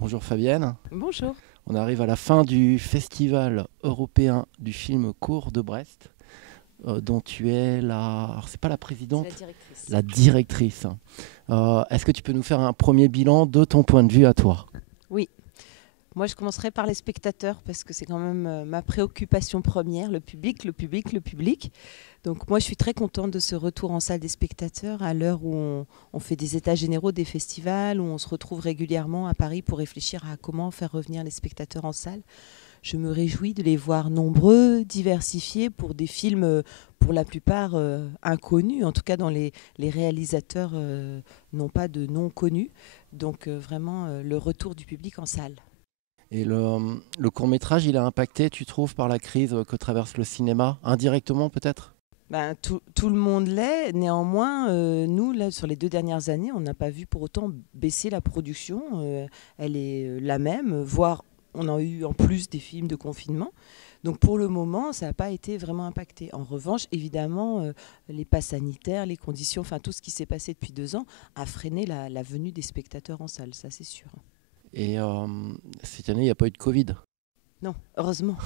Bonjour Fabienne. Bonjour. On arrive à la fin du Festival européen du film court de Brest, dont tu es la... Alors, c'est pas la C'est la présidente, directrice. la directrice. Est-ce que tu peux nous faire un premier bilan de ton point de vue à toi? Oui, moi je commencerai par les spectateurs parce que c'est quand même ma préoccupation première, le public, le public, le public. Donc moi je suis très contente de ce retour en salle des spectateurs à l'heure où on fait des états généraux des festivals, où on se retrouve régulièrement à Paris pour réfléchir à comment faire revenir les spectateurs en salle. Je me réjouis de les voir nombreux, diversifiés pour des films pour la plupart inconnus, en tout cas dans les réalisateurs n'ont pas de nom connu. Donc vraiment le retour du public en salle. Et le court-métrage, il a impacté, tu trouves, par la crise que traverse le cinéma, indirectement peut-être? Ben, tout le monde l'est. Néanmoins, nous, là, sur les 2 dernières années, on n'a pas vu pour autant baisser la production. Elle est la même, voire on a eu en plus des films de confinement. Donc pour le moment, ça n'a pas été vraiment impacté. En revanche, évidemment, les passes sanitaires, les conditions, enfin tout ce qui s'est passé depuis 2 ans a freiné la venue des spectateurs en salle, ça c'est sûr. Et cette année, il n'y a pas eu de Covid. Non, heureusement.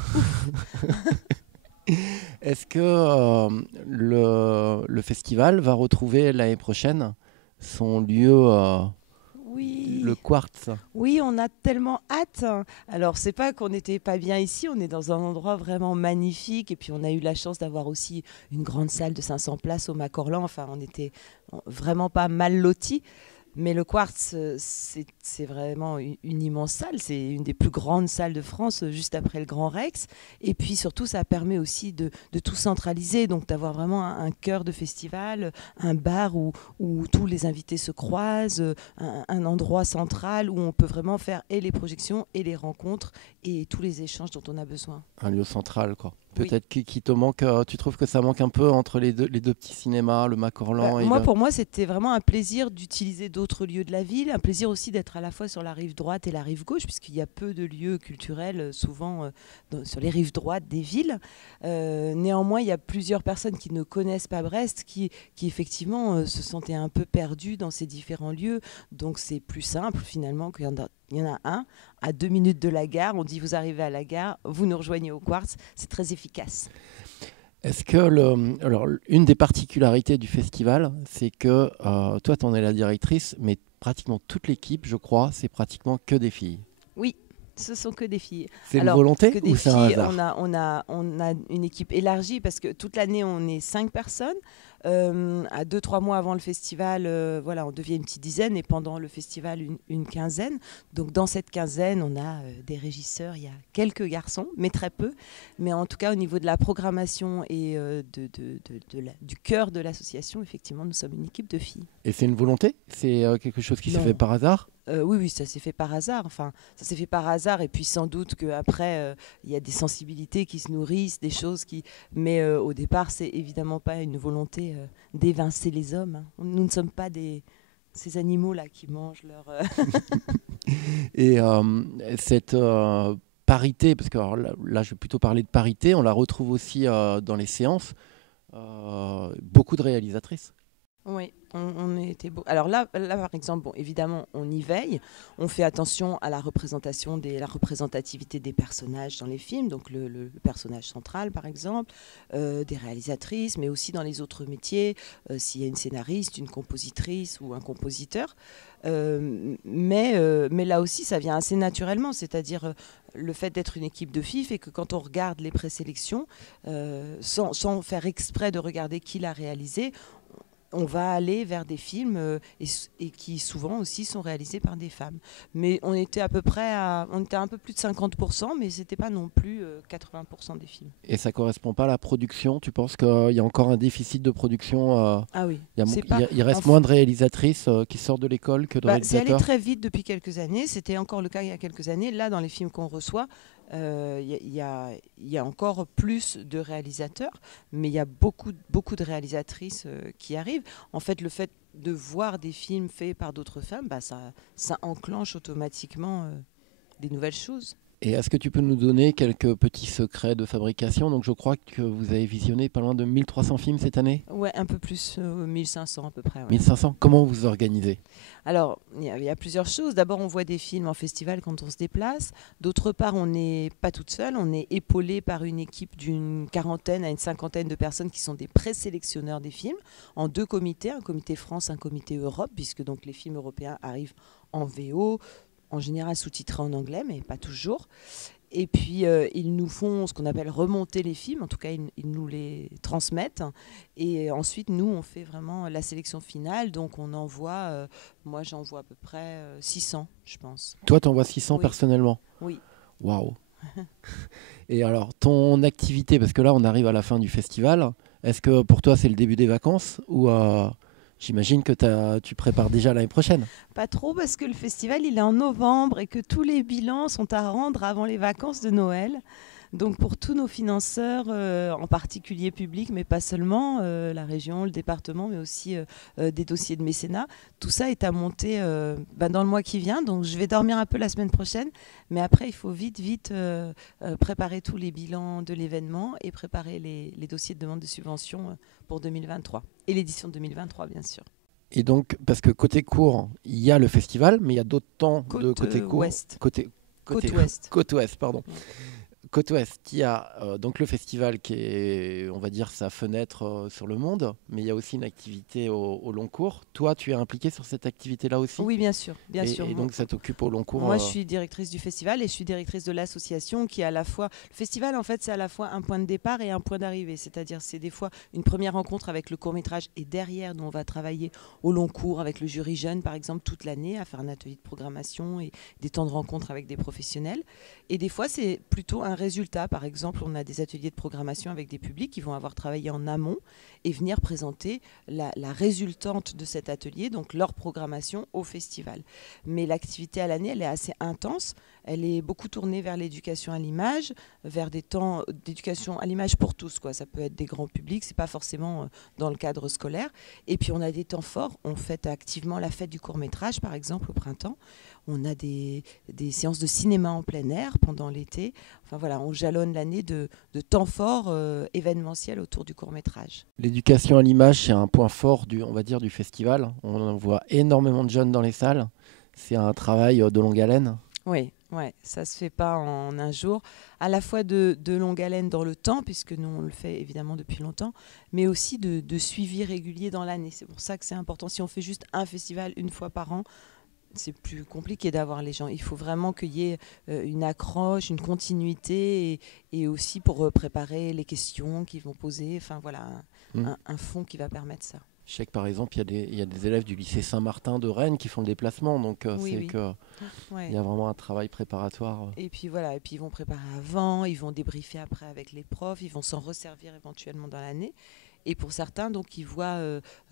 Est-ce que le festival va retrouver l'année prochaine son lieu, le Oui, Quartz? oui, on a tellement hâte. Alors, c'est pas qu'on n'était pas bien ici, on est dans un endroit vraiment magnifique. Et puis, on a eu la chance d'avoir aussi une grande salle de 500 places au Macorlan. Enfin, on était vraiment pas mal lotis. Mais le Quartz, c'est vraiment une immense salle. C'est une des plus grandes salles de France, juste après le Grand Rex. Et puis surtout, ça permet aussi de tout centraliser, donc d'avoir vraiment un cœur de festival, un bar où tous les invités se croisent, un endroit central où on peut vraiment faire et les projections et les rencontres et tous les échanges dont on a besoin. Un lieu central, quoi. Oui. Peut-être qui te manque, tu trouves que ça manque un peu entre les deux petits cinémas, le Macorlan et Moi, le... pour moi, c'était vraiment un plaisir d'utiliser d'autres lieux de la ville, un plaisir aussi d'être à la fois sur la rive droite et la rive gauche, puisqu'il y a peu de lieux culturels, souvent sur les rives droites des villes. Néanmoins, il y a plusieurs personnes qui ne connaissent pas Brest, qui effectivement se sentaient un peu perdues dans ces différents lieux. Donc, c'est plus simple finalement il y en a un à 2 minutes de la gare. On dit vous arrivez à la gare, vous nous rejoignez au Quartz. C'est très efficace. Est-ce que alors, une des particularités du festival, c'est que toi, tu en es la directrice, mais pratiquement toute l'équipe, je crois, c'est pratiquement que des filles. Oui, ce sont que des filles. C'est une Alors, volonté que des ou c'est un filles, hasard? on a une équipe élargie parce que toute l'année, on est 5 personnes. À 2, 3 mois avant le festival, voilà, on devient une petite dizaine et pendant le festival, une quinzaine. Donc, dans cette quinzaine, on a des régisseurs, il y a quelques garçons, mais très peu. Mais en tout cas, au niveau de la programmation et du cœur de l'association, effectivement, nous sommes une équipe de filles. Et c'est une volonté? C'est quelque chose qui s'est fait Non. par hasard? Oui, oui, ça s'est fait par hasard. Enfin, ça s'est fait par hasard. Et puis sans doute qu'après, il y a des sensibilités qui se nourrissent, des choses qui. Mais au départ, c'est évidemment pas une volonté d'évincer les hommes, hein. Nous ne sommes pas ces animaux-là qui mangent leur. Et cette parité, parce que alors là, je vais plutôt parler de parité, on la retrouve aussi dans les séances, beaucoup de réalisatrices. Oui, on était beau. Alors là, par exemple, bon, évidemment, on y veille. On fait attention à la représentation la représentativité des personnages dans les films, donc le personnage central, par exemple, des réalisatrices, mais aussi dans les autres métiers, s'il y a une scénariste, une compositrice ou un compositeur. Mais là aussi, ça vient assez naturellement, c'est-à-dire le fait d'être une équipe de filles fait que quand on regarde les présélections, sans faire exprès de regarder qui l'a réalisé, on va aller vers des films et qui souvent aussi sont réalisés par des femmes. Mais on était à peu près on était à un peu plus de 50%, mais c'était pas non plus 80% des films. Et ça correspond pas à la production. Tu penses qu'il y a encore un déficit de production? Ah oui, Il y a c'est pas. il reste moins de réalisatrices qui sortent de l'école que de C'est allé réalisateurs? très vite depuis quelques années. C'était encore le cas il y a quelques années. Là, dans les films qu'on reçoit, il y a encore plus de réalisateurs, mais il y a beaucoup de réalisatrices qui arrivent. En fait, le fait de voir des films faits par d'autres femmes, bah, ça enclenche automatiquement des nouvelles choses. Et est-ce que tu peux nous donner quelques petits secrets de fabrication? Donc je crois que vous avez visionné pas loin de 1300 films cette année? Ouais, un peu plus, 1500 à peu près. Ouais. 1500? Comment vous vous organisez? Alors, il y a plusieurs choses. D'abord, on voit des films en festival quand on se déplace. D'autre part, on n'est pas toute seule. On est épaulé par une équipe d'une quarantaine à une cinquantaine de personnes qui sont des présélectionneurs des films en deux comités, un comité France, un comité Europe, puisque donc les films européens arrivent en VO, en général sous-titrés en anglais, mais pas toujours. Et puis, ils nous font ce qu'on appelle remonter les films. En tout cas, ils nous les transmettent. Et ensuite, nous, on fait vraiment la sélection finale. Donc, on envoie, moi, j'envoie à peu près 600, je pense. Toi, tu envoies 600 Oui. personnellement? Oui. Waouh! Et alors, ton activité, parce que là, on arrive à la fin du festival, est-ce que pour toi, c'est le début des vacances ou j'imagine que tu prépares déjà l'année prochaine? Pas trop, parce que le festival, il est en novembre et que tous les bilans sont à rendre avant les vacances de Noël. Donc pour tous nos financeurs, en particulier publics, mais pas seulement, la région, le département, mais aussi des dossiers de mécénat, tout ça est à monter dans le mois qui vient. Donc je vais dormir un peu la semaine prochaine, mais après il faut vite préparer tous les bilans de l'événement et préparer les dossiers de demande de subvention pour 2023 et l'édition 2023 bien sûr. Et donc, parce que côté court, il y a le festival, mais il y a d'autres temps de côté court. Ouest. Côté Ouest. Côte ouest, pardon. Ouais. Côte ouest, il y a donc le festival qui est, on va dire, sa fenêtre sur le monde, mais il y a aussi une activité au long cours. Toi, tu es impliquée sur cette activité-là aussi? Oui, bien sûr. Et donc, ça t'occupe au long cours? Moi, je suis directrice du festival et je suis directrice de l'association qui est à la fois... Le festival, en fait, c'est à la fois un point de départ et un point d'arrivée. C'est-à-dire, c'est des fois une première rencontre avec le court-métrage et derrière, nous, on va travailler au long cours avec le jury jeune, par exemple, toute l'année, à faire un atelier de programmation et des temps de rencontre avec des professionnels. Et des fois, c'est plutôt un résultat. Par exemple, on a des ateliers de programmation avec des publics qui vont avoir travaillé en amont et venir présenter la résultante de cet atelier, donc leur programmation au festival. Mais l'activité à l'année, elle est assez intense. Elle est beaucoup tournée vers l'éducation à l'image, vers des temps d'éducation à l'image pour tous, quoi. Ça peut être des grands publics, c'est pas forcément dans le cadre scolaire. Et puis on a des temps forts. On fête activement la fête du court-métrage, par exemple, au printemps. On a des séances de cinéma en plein air pendant l'été. Enfin voilà, on jalonne l'année de temps forts événementiels autour du court-métrage. L'éducation à l'image, c'est un point fort on va dire, du festival. On voit énormément de jeunes dans les salles. C'est un travail de longue haleine. Oui, ouais, ça se fait pas en un jour. À la fois de longue haleine dans le temps, puisque nous on le fait évidemment depuis longtemps, mais aussi de suivi régulier dans l'année. C'est pour ça que c'est important. Si on fait juste un festival une fois par an, c'est plus compliqué d'avoir les gens. Il faut vraiment qu'il y ait une accroche, une continuité et aussi pour préparer les questions qu'ils vont poser. Enfin voilà, un fond qui va permettre ça. Je sais que par exemple, il y a des élèves du lycée Saint-Martin de Rennes qui font le déplacement. Donc Oui. il y a vraiment un travail préparatoire. Et puis voilà, et puis ils vont préparer avant, ils vont débriefer après avec les profs, ils vont s'en resservir éventuellement dans l'année. Et pour certains, donc, ils voient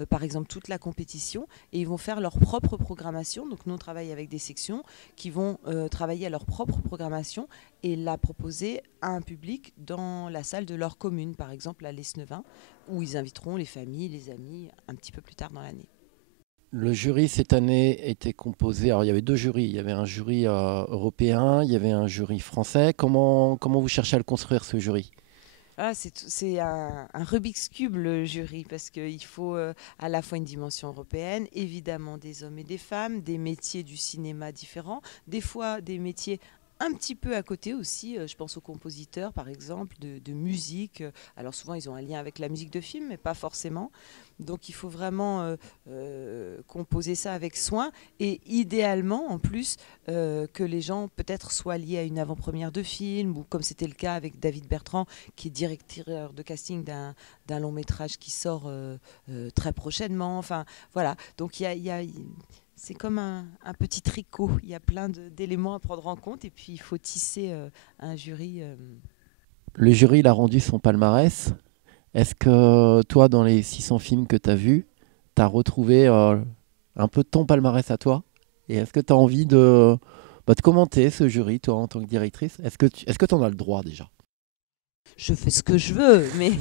par exemple toute la compétition et ils vont faire leur propre programmation. Donc nous, on travaille avec des sections qui vont travailler à leur propre programmation et la proposer à un public dans la salle de leur commune, par exemple à l'Esnevin, où ils inviteront les familles, les amis, un petit peu plus tard dans l'année. Le jury cette année était composé, alors il y avait deux jurys, il y avait un jury européen, il y avait un jury français. Comment vous cherchez à le construire, ce jury? C'est un Rubik's Cube, le jury, parce qu'il faut à la fois une dimension européenne, évidemment des hommes et des femmes, des métiers du cinéma différents, des fois des métiers un petit peu à côté aussi, je pense aux compositeurs par exemple, de musique. Alors souvent ils ont un lien avec la musique de film, mais pas forcément. Donc il faut vraiment composer ça avec soin et idéalement en plus que les gens peut-être soient liés à une avant-première de film ou comme c'était le cas avec David Bertrand qui est directeur de casting d'un long métrage qui sort très prochainement. Enfin voilà, donc c'est comme un petit tricot, il y a plein d'éléments à prendre en compte et puis il faut tisser un jury. Le jury il a rendu son palmarès. Est-ce que toi, dans les 600 films que tu as vus, tu as retrouvé un peu ton palmarès à toi? Et est-ce que tu as envie de commenter ce jury, toi, en tant que directrice? Est-ce que tu en as le droit déjà? Je fais ce que je veux, mais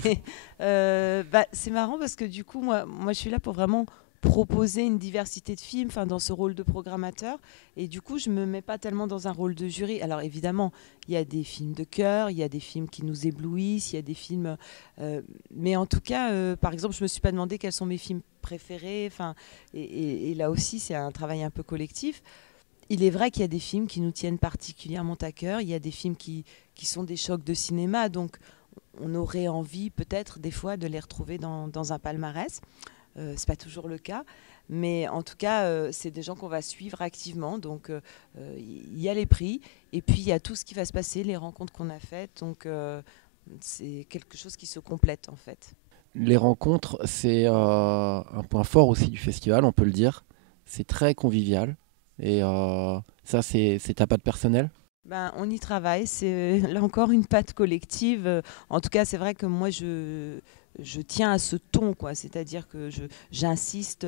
c'est marrant parce que du coup, moi, je suis là pour vraiment proposer une diversité de films, dans ce rôle de programmateur. Et du coup, je me mets pas tellement dans un rôle de jury. Alors évidemment, il y a des films de cœur, il y a des films qui nous éblouissent, il y a des films... mais en tout cas, par exemple, je me suis pas demandé quels sont mes films préférés. Et là aussi, c'est un travail un peu collectif. Il est vrai qu'il y a des films qui nous tiennent particulièrement à cœur. Il y a des films qui sont des chocs de cinéma. Donc, on aurait envie peut-être des fois de les retrouver dans un palmarès. C'est pas toujours le cas. Mais en tout cas, c'est des gens qu'on va suivre activement. Donc, il y a les prix. Et puis, il y a tout ce qui va se passer, les rencontres qu'on a faites. Donc, c'est quelque chose qui se complète, en fait. Les rencontres, c'est un point fort aussi du festival, on peut le dire. C'est très convivial. Et ça, c'est ta patte personnelle? On y travaille, c'est là encore une patte collective. En tout cas, c'est vrai que moi, je tiens à ce ton, quoi. C'est-à-dire que j'insiste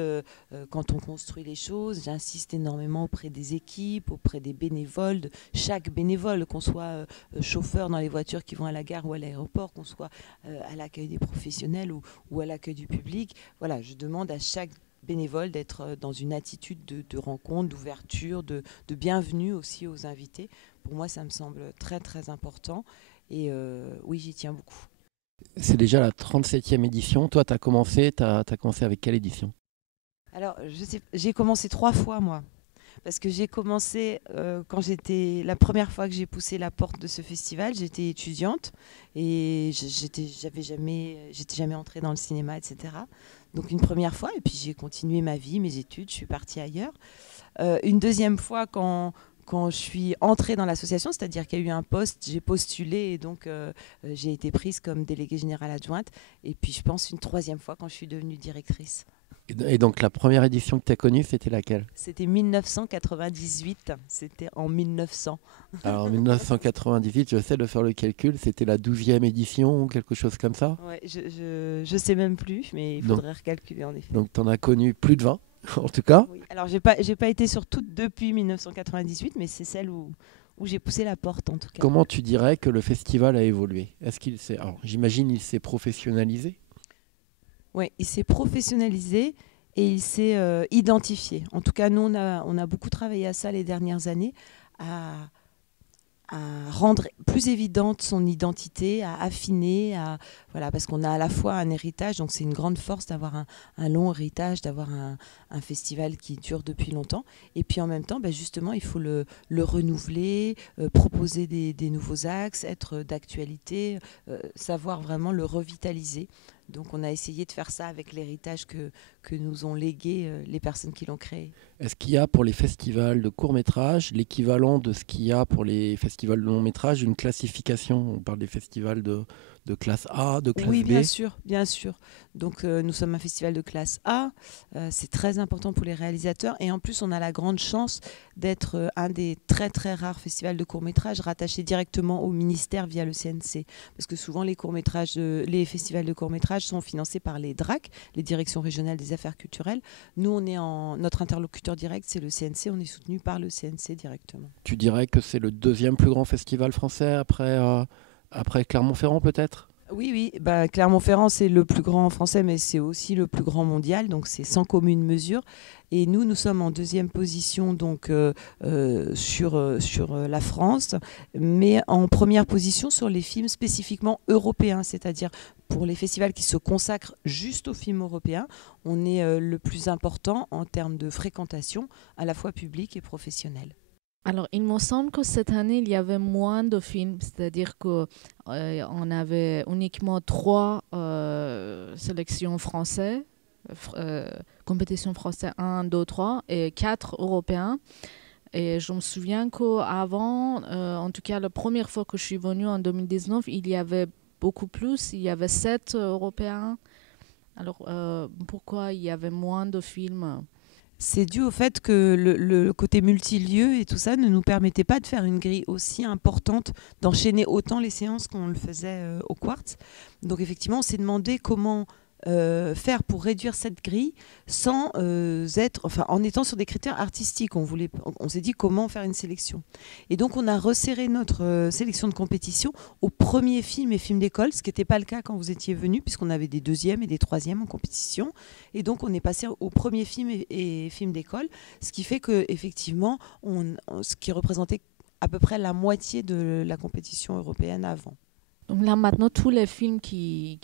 quand on construit les choses, j'insiste énormément auprès des équipes, auprès des bénévoles, de chaque bénévole, qu'on soit chauffeur dans les voitures qui vont à la gare ou à l'aéroport, qu'on soit à l'accueil des professionnels ou à l'accueil du public. Voilà, je demande à chaque bénévole d'être dans une attitude de rencontre, d'ouverture, de bienvenue aussi aux invités. Pour moi, ça me semble très très important et oui, j'y tiens beaucoup. C'est déjà la 37e édition. Toi, t'as commencé avec quelle édition? Alors, j'ai commencé 3 fois, moi. Parce que j'ai commencé quand la première fois que j'ai poussé la porte de ce festival, j'étais étudiante et j'étais jamais entrée dans le cinéma, etc. Donc une première fois, et puis j'ai continué ma vie, mes études, je suis partie ailleurs. Une deuxième fois quand je suis entrée dans l'association, c'est-à-dire qu'il y a eu un poste, j'ai postulé et donc j'ai été prise comme déléguée générale adjointe. Et puis je pense une troisième fois quand je suis devenue directrice. Et donc la première édition que tu as connue, c'était laquelle? C'était 1998, c'était en 1900. Alors en 1998, j'essaie de faire le calcul, c'était la 12e édition ou quelque chose comme ça? Ouais, je sais même plus, mais il faudrait recalculer en effet. Donc tu en as connu plus de 20, en tout cas? Oui. Alors j'ai pas été sur toutes depuis 1998, mais c'est celle où j'ai poussé la porte en tout cas. Comment tu dirais que le festival a évolué? Alors j'imagine il s'est professionnalisé? Oui, il s'est professionnalisé et il s'est identifié. En tout cas, nous, on a beaucoup travaillé à ça les dernières années, à rendre plus évidente son identité, à affiner, voilà, parce qu'on a à la fois un héritage, donc c'est une grande force d'avoir un long héritage, d'avoir un festival qui dure depuis longtemps, et puis en même temps, justement, il faut le renouveler, proposer des nouveaux axes, être d'actualité, savoir vraiment le revitaliser. Donc on a essayé de faire ça avec l'héritage que nous ont légué les personnes qui l'ont créé. Est-ce qu'il y a pour les festivals de court-métrage l'équivalent de ce qu'il y a pour les festivals de long-métrage, une classification? On parle des festivals de classe A, de classe B? Oui, bien sûr, bien sûr. Donc nous sommes un festival de classe A, c'est très important pour les réalisateurs et en plus on a la grande chance d'être un des très très rares festivals de court-métrage rattachés directement au ministère via le CNC. Parce que souvent les festivals de court-métrage sont financés par les DRAC, les directions régionales des affaires culturelles. Nous, notre interlocuteur direct, c'est le CNC, on est soutenu par le CNC directement. Tu dirais que c'est le deuxième plus grand festival français après Clermont-Ferrand peut-être? Oui, Clermont-Ferrand, c'est le plus grand français, mais c'est aussi le plus grand mondial, donc c'est sans commune mesure. Et nous sommes en deuxième position donc, sur la France, mais en première position sur les films spécifiquement européens, c'est-à-dire pour les festivals qui se consacrent juste aux films européens, on est le plus important en termes de fréquentation, à la fois publique et professionnelle. Alors, il me semble que cette année, il y avait moins de films, c'est-à-dire qu'on avait uniquement 3 sélections françaises, compétition française 1, 2, 3, et 4 européens. Et je me souviens qu'avant, en tout cas la première fois que je suis venue en 2019, il y avait beaucoup plus, il y avait 7 européens. Alors, pourquoi il y avait moins de films ? C'est dû au fait que le côté multilieu et tout ça ne nous permettait pas de faire une grille aussi importante, d'enchaîner autant les séances qu'on le faisait au Quartz. Donc effectivement, on s'est demandé comment faire pour réduire cette grille sans en étant sur des critères artistiques. On s'est dit comment faire une sélection. Et donc on a resserré notre sélection de compétition aux premiers films et films d'école, ce qui n'était pas le cas quand vous étiez venus, puisqu'on avait des deuxièmes et des troisièmes en compétition. Et donc on est passé aux premiers films et films d'école, ce qui fait que effectivement, ce qui représentait à peu près la moitié de la compétition européenne avant. Donc là, maintenant, tous les films qui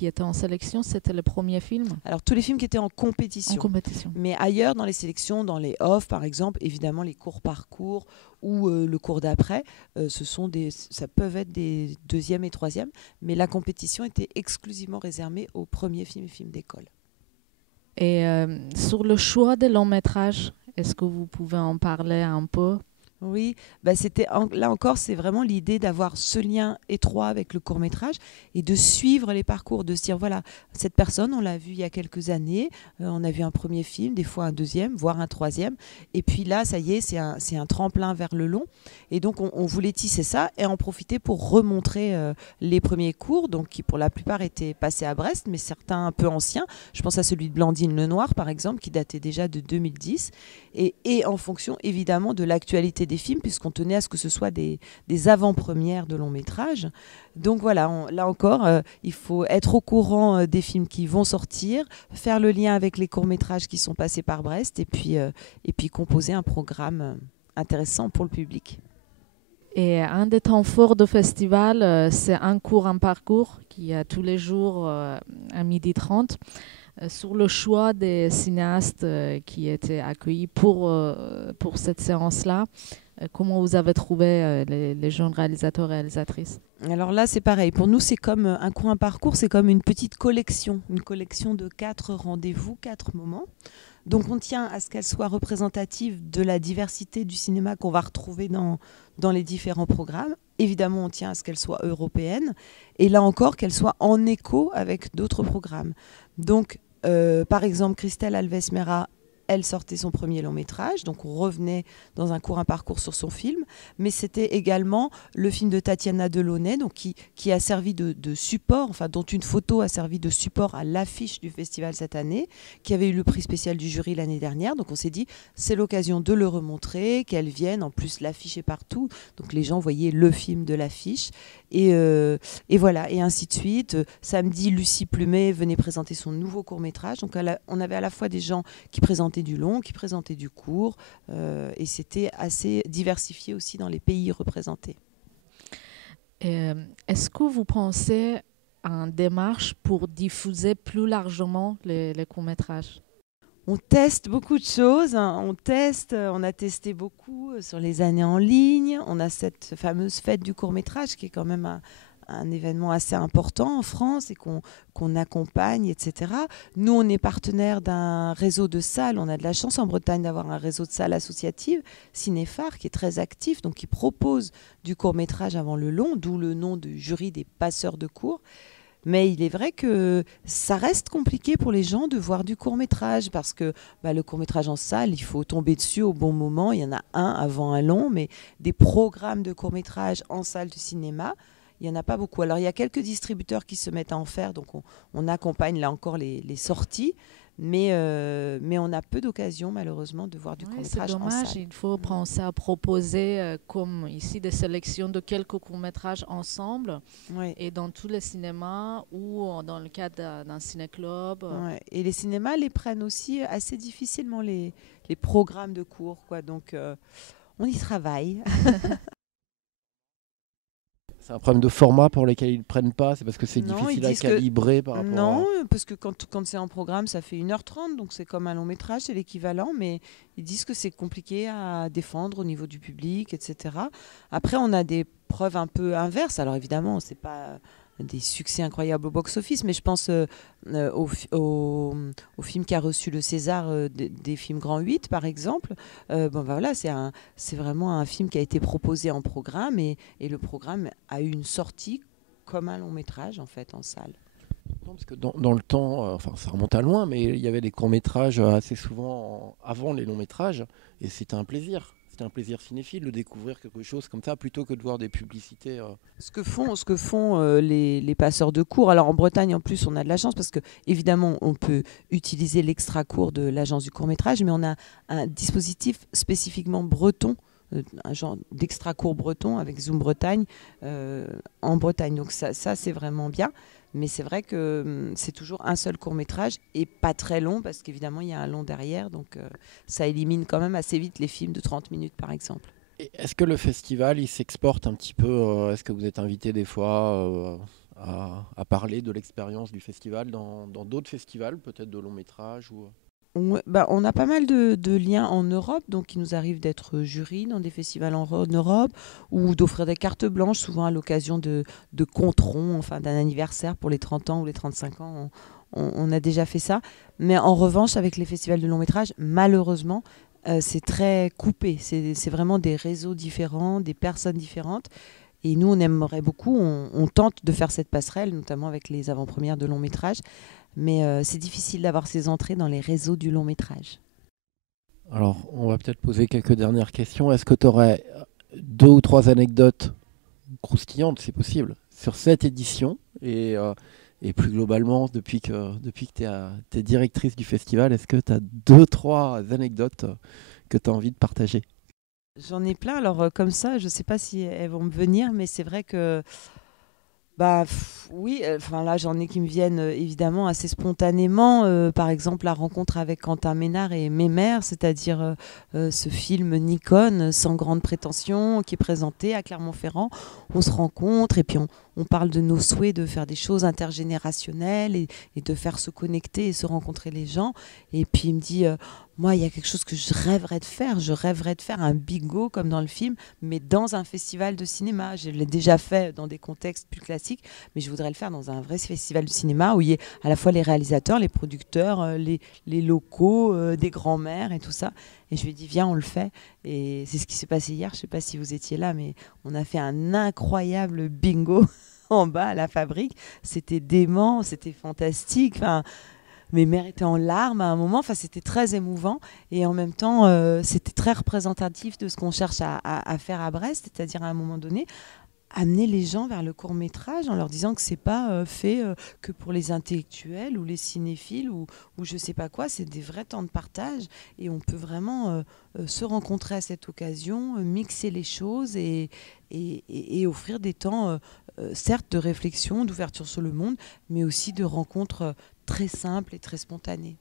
étaient en sélection, c'était les premiers films? Alors, tous les films qui étaient en compétition. En compétition. Mais ailleurs, dans les sélections, dans les off, par exemple, évidemment, les cours parcours ou le cours d'après, ça peuvent être des deuxièmes et troisièmes, mais la compétition était exclusivement réservée aux premiers films et films d'école. Et sur le choix des longs métrages, est-ce que vous pouvez en parler un peu? Oui, là encore, c'est vraiment l'idée d'avoir ce lien étroit avec le court-métrage et de suivre les parcours, de se dire, voilà, cette personne, on l'a vue il y a quelques années, on a vu un premier film, des fois un deuxième, voire un troisième, et puis là, ça y est, c'est un tremplin vers le long. Et donc, on voulait tisser ça et en profiter pour remontrer les premiers cours, donc qui pour la plupart étaient passés à Brest, mais certains un peu anciens. Je pense à celui de Blandine Lenoir, par exemple, qui datait déjà de 2010, et en fonction, évidemment, de l'actualité des films, puisqu'on tenait à ce que ce soit des avant-premières de long métrage. Donc voilà, là encore, il faut être au courant des films qui vont sortir, faire le lien avec les courts-métrages qui sont passés par Brest, et puis composer un programme intéressant pour le public. Et un des temps forts du festival, c'est un cours, un parcours qui a tous les jours à 12h30. Sur le choix des cinéastes qui étaient accueillis pour cette séance-là. Comment vous avez trouvé les jeunes réalisateurs et réalisatrices? Alors là, c'est pareil. Pour nous, c'est comme un cours, un parcours, c'est comme une petite collection. Une collection de 4 rendez-vous, 4 moments. Donc on tient à ce qu'elle soit représentative de la diversité du cinéma qu'on va retrouver dans les différents programmes. Évidemment, on tient à ce qu'elle soit européenne. Et là encore, qu'elle soit en écho avec d'autres programmes. Donc, par exemple, Christelle Alves Mera, elle sortait son premier long métrage, donc on revenait dans un cours, un parcours sur son film, mais c'était également le film de Tatiana Delaunay, donc qui a servi de support, enfin dont une photo a servi de support à l'affiche du festival cette année, qui avait eu le prix spécial du jury l'année dernière, donc on s'est dit c'est l'occasion de le remontrer, qu'elle vienne, en plus l'affiche est partout, donc les gens voyaient le film de l'affiche, et voilà, et ainsi de suite. Samedi, Lucie Plumet venait présenter son nouveau court-métrage, donc on avait à la fois des gens qui présentaient du long, qui présentait du court, et c'était assez diversifié aussi dans les pays représentés. Est-ce que vous pensez à une démarche pour diffuser plus largement les courts-métrages? On teste beaucoup de choses, hein. On a testé beaucoup sur les années en ligne, on a cette fameuse fête du court-métrage qui est quand même un événement assez important en France et qu'on accompagne, etc. Nous, on est partenaire d'un réseau de salles. On a de la chance en Bretagne d'avoir un réseau de salles associatives, Cinéphare, qui est très actif, donc qui propose du court-métrage avant le long, d'où le nom du jury des passeurs de cours. Mais il est vrai que ça reste compliqué pour les gens de voir du court-métrage parce que le court-métrage en salle, il faut tomber dessus au bon moment. Il y en a un avant un long, mais des programmes de court-métrage en salle de cinéma, il n'y en a pas beaucoup. Alors, il y a quelques distributeurs qui se mettent à en faire, donc on accompagne là encore les sorties, mais on a peu d'occasions, malheureusement, de voir du court-métrage en salle. C'est dommage, il faut penser à proposer, comme ici, des sélections de quelques courts-métrages ensemble, et dans tous les cinémas ou dans le cadre d'un ciné-club. Et les cinémas les prennent aussi assez difficilement, les programmes de cours, quoi. Donc, on y travaille. C'est un problème de format pour lesquels ils ne prennent pas? C'est parce que c'est difficile à calibrer par rapport Non, parce que quand c'est en programme, ça fait 1h30, donc c'est comme un long métrage, c'est l'équivalent, mais ils disent que c'est compliqué à défendre au niveau du public, etc. Après, on a des preuves un peu inverses. Alors évidemment, c'est pas des succès incroyables au box-office, mais je pense au film qui a reçu le César des films Grand 8, par exemple. Voilà, c'est vraiment un film qui a été proposé en programme et le programme a eu une sortie comme un long métrage en fait en salle. Non, parce que dans le temps, ça remonte à loin, mais il y avait des courts-métrages assez souvent avant les longs-métrages et c'était un plaisir. c'est un plaisir cinéphile de découvrir quelque chose comme ça plutôt que de voir des publicités. Ce que font les passeurs de cours. Alors en Bretagne, en plus, on a de la chance parce que évidemment, on peut utiliser l'extra cours de l'agence du court métrage, mais on a un dispositif spécifiquement breton, un genre d'extra cours breton avec Zoom Bretagne en Bretagne. Donc ça c'est vraiment bien. Mais c'est vrai que c'est toujours un seul court-métrage et pas très long parce qu'évidemment, il y a un long derrière. Donc, ça élimine quand même assez vite les films de 30 minutes, par exemple. Et est-ce que le festival, il s'exporte un petit peu est-ce que vous êtes invité des fois à parler de l'expérience du festival dans d'autres festivals, peut-être de long métrage ou... On a pas mal de liens en Europe, donc il nous arrive d'être jury dans des festivals en Europe ou d'offrir des cartes blanches, souvent à l'occasion de controns, enfin d'un anniversaire pour les 30 ans ou les 35 ans. On a déjà fait ça. Mais en revanche, avec les festivals de long métrage, malheureusement, c'est très coupé. C'est vraiment des réseaux différents, des personnes différentes. Et nous, on aimerait beaucoup, on tente de faire cette passerelle, notamment avec les avant-premières de long métrage. Mais c'est difficile d'avoir ces entrées dans les réseaux du long métrage. Alors, on va peut-être poser quelques dernières questions. Est-ce que tu aurais 2 ou 3 anecdotes croustillantes, si possible, sur cette édition et plus globalement, depuis que tu es directrice du festival, est-ce que tu as 2 ou 3 anecdotes que tu as envie de partager? J'en ai plein. Alors, comme ça, je ne sais pas si elles vont me venir, mais c'est vrai que... oui, enfin là j'en ai qui me viennent évidemment assez spontanément. Par exemple la rencontre avec Quentin Ménard et Mémère, c'est-à-dire ce film Nikon sans grande prétention qui est présenté à Clermont-Ferrand. On se rencontre et puis on parle de nos souhaits de faire des choses intergénérationnelles et de faire se connecter et se rencontrer les gens. Et puis il me dit moi, il y a quelque chose que je rêverais de faire. Je rêverais de faire un bingo comme dans le film, mais dans un festival de cinéma. Je l'ai déjà fait dans des contextes plus classiques, mais je voudrais le faire dans un vrai festival de cinéma où il y ait à la fois les réalisateurs, les producteurs, les locaux, des grands-mères et tout ça. Et je lui ai dit, viens, on le fait. Et c'est ce qui s'est passé hier. Je ne sais pas si vous étiez là, mais on a fait un incroyable bingo en bas à la fabrique. C'était dément, c'était fantastique. Enfin, mes mères étaient en larmes à un moment, enfin, c'était très émouvant et en même temps c'était très représentatif de ce qu'on cherche à faire à Brest, c'est-à-dire à un moment donné amener les gens vers le court-métrage en leur disant que c'est pas fait que pour les intellectuels ou les cinéphiles ou je sais pas quoi, c'est des vrais temps de partage et on peut vraiment se rencontrer à cette occasion, mixer les choses et offrir des temps certes de réflexion, d'ouverture sur le monde, mais aussi de rencontres très simples et très spontanées.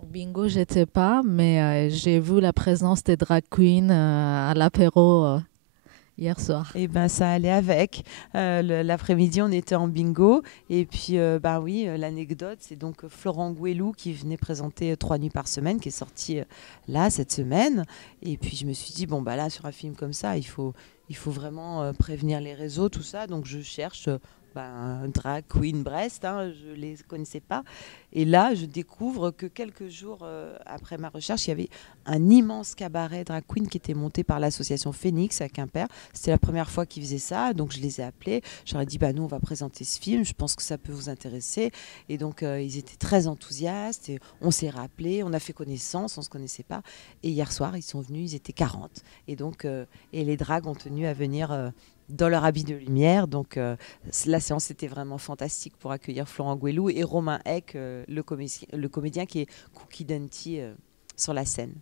Au bingo, j'étais pas, mais j'ai vu la présence des drag queens à l'apéro hier soir. Et ben ça allait avec. L'après-midi, on était en bingo. Et puis, oui, l'anecdote, c'est donc Florent Gouelou qui venait présenter 3 nuits par semaine, qui est sorti là, cette semaine. Et puis, je me suis dit, bon, là, sur un film comme ça, il faut vraiment prévenir les réseaux, tout ça. Donc, je cherche un drag queen Brest, je ne les connaissais pas. Et là, je découvre que quelques jours après ma recherche, il y avait un immense cabaret drag queen qui était monté par l'association Phoenix à Quimper. C'était la première fois qu'ils faisaient ça, donc je les ai appelés. Je leur ai dit, nous, on va présenter ce film, je pense que ça peut vous intéresser. Et donc, ils étaient très enthousiastes. Et on s'est rappelés, on a fait connaissance, on ne se connaissait pas. Et hier soir, ils sont venus, ils étaient 40. Et donc, et les drags ont tenu à venir... dans leur habit de lumière. Donc, la séance était vraiment fantastique pour accueillir Florent Gouelou et Romain Heck, le comédien qui est Cookie Dunty sur la scène.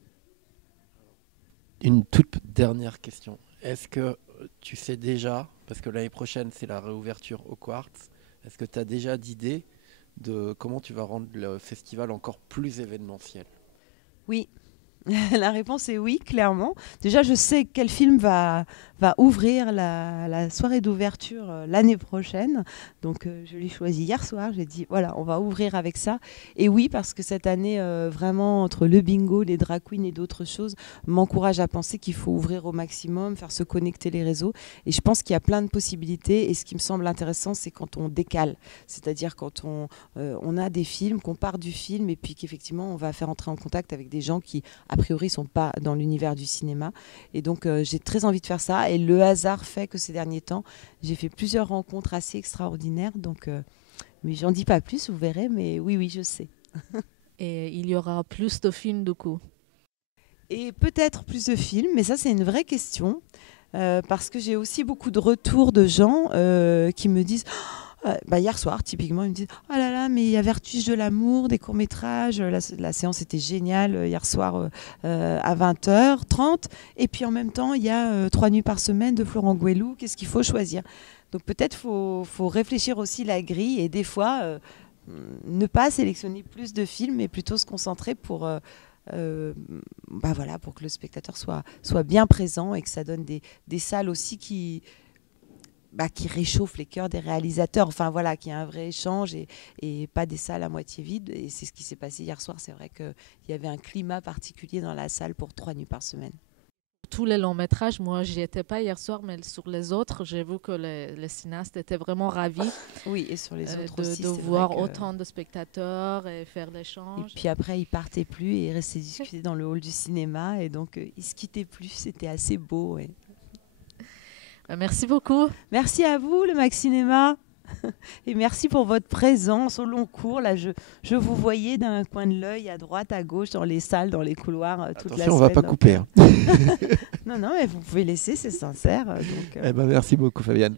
Une toute dernière question. Est-ce que tu sais déjà, parce que l'année prochaine, c'est la réouverture au Quartz, est-ce que tu as déjà d'idées de comment tu vas rendre le festival encore plus événementiel? Oui. La réponse est oui, clairement. Déjà, je sais quel film va ouvrir la soirée d'ouverture l'année prochaine. Donc, je l'ai choisi hier soir. J'ai dit, voilà, on va ouvrir avec ça. Et oui, parce que cette année, vraiment, entre le bingo, les drag queens et d'autres choses, m'encourage à penser qu'il faut ouvrir au maximum, faire se connecter les réseaux. Et je pense qu'il y a plein de possibilités. Et ce qui me semble intéressant, c'est quand on décale. C'est-à-dire quand on a des films, qu'on part du film et puis qu'effectivement, on va faire entrer en contact avec des gens qui, a priori, ne sont pas dans l'univers du cinéma. Et donc, j'ai très envie de faire ça. Et le hasard fait que ces derniers temps, j'ai fait plusieurs rencontres assez extraordinaires. Donc, mais j'en dis pas plus, vous verrez. Mais oui, je sais. Et il y aura plus de films du coup. Et peut-être plus de films, mais ça c'est une vraie question, parce que j'ai aussi beaucoup de retours de gens qui me disent, hier soir typiquement, ils me disent « Oh là là, mais il y a Vertige de l'amour, des courts-métrages, la séance était géniale hier soir à 20h30, et puis en même temps il y a 3 nuits par semaine de Florent Gouelou, qu'est-ce qu'il faut choisir ?» Donc peut-être faut réfléchir aussi la grille, et des fois ne pas sélectionner plus de films, mais plutôt se concentrer pour pour que le spectateur soit bien présent, et que ça donne des salles aussi qui réchauffent les cœurs des réalisateurs. Enfin voilà, qu'il y a un vrai échange, et pas des salles à moitié vides. Et c'est ce qui s'est passé hier soir. C'est vrai qu'il y avait un climat particulier dans la salle pour 3 nuits par semaine. Tous les longs métrages, moi j'y étais pas hier soir, mais sur les autres, j'ai vu que les cinéastes étaient vraiment ravis. Oui, et sur les autres aussi, de voir autant de spectateurs et faire l'échange. Et puis après, ils partaient plus et ils restaient discuter dans le hall du cinéma, et donc ils se quittaient plus. C'était assez beau. Ouais. Merci beaucoup. Merci à vous, le Max Cinéma. Et merci pour votre présence au long cours. Là, je vous voyais d'un coin de l'œil, à droite, à gauche, dans les salles, dans les couloirs, toute la semaine. Attention, on ne va pas couper. Non, mais vous pouvez laisser, c'est sincère. Donc, merci beaucoup, Fabienne.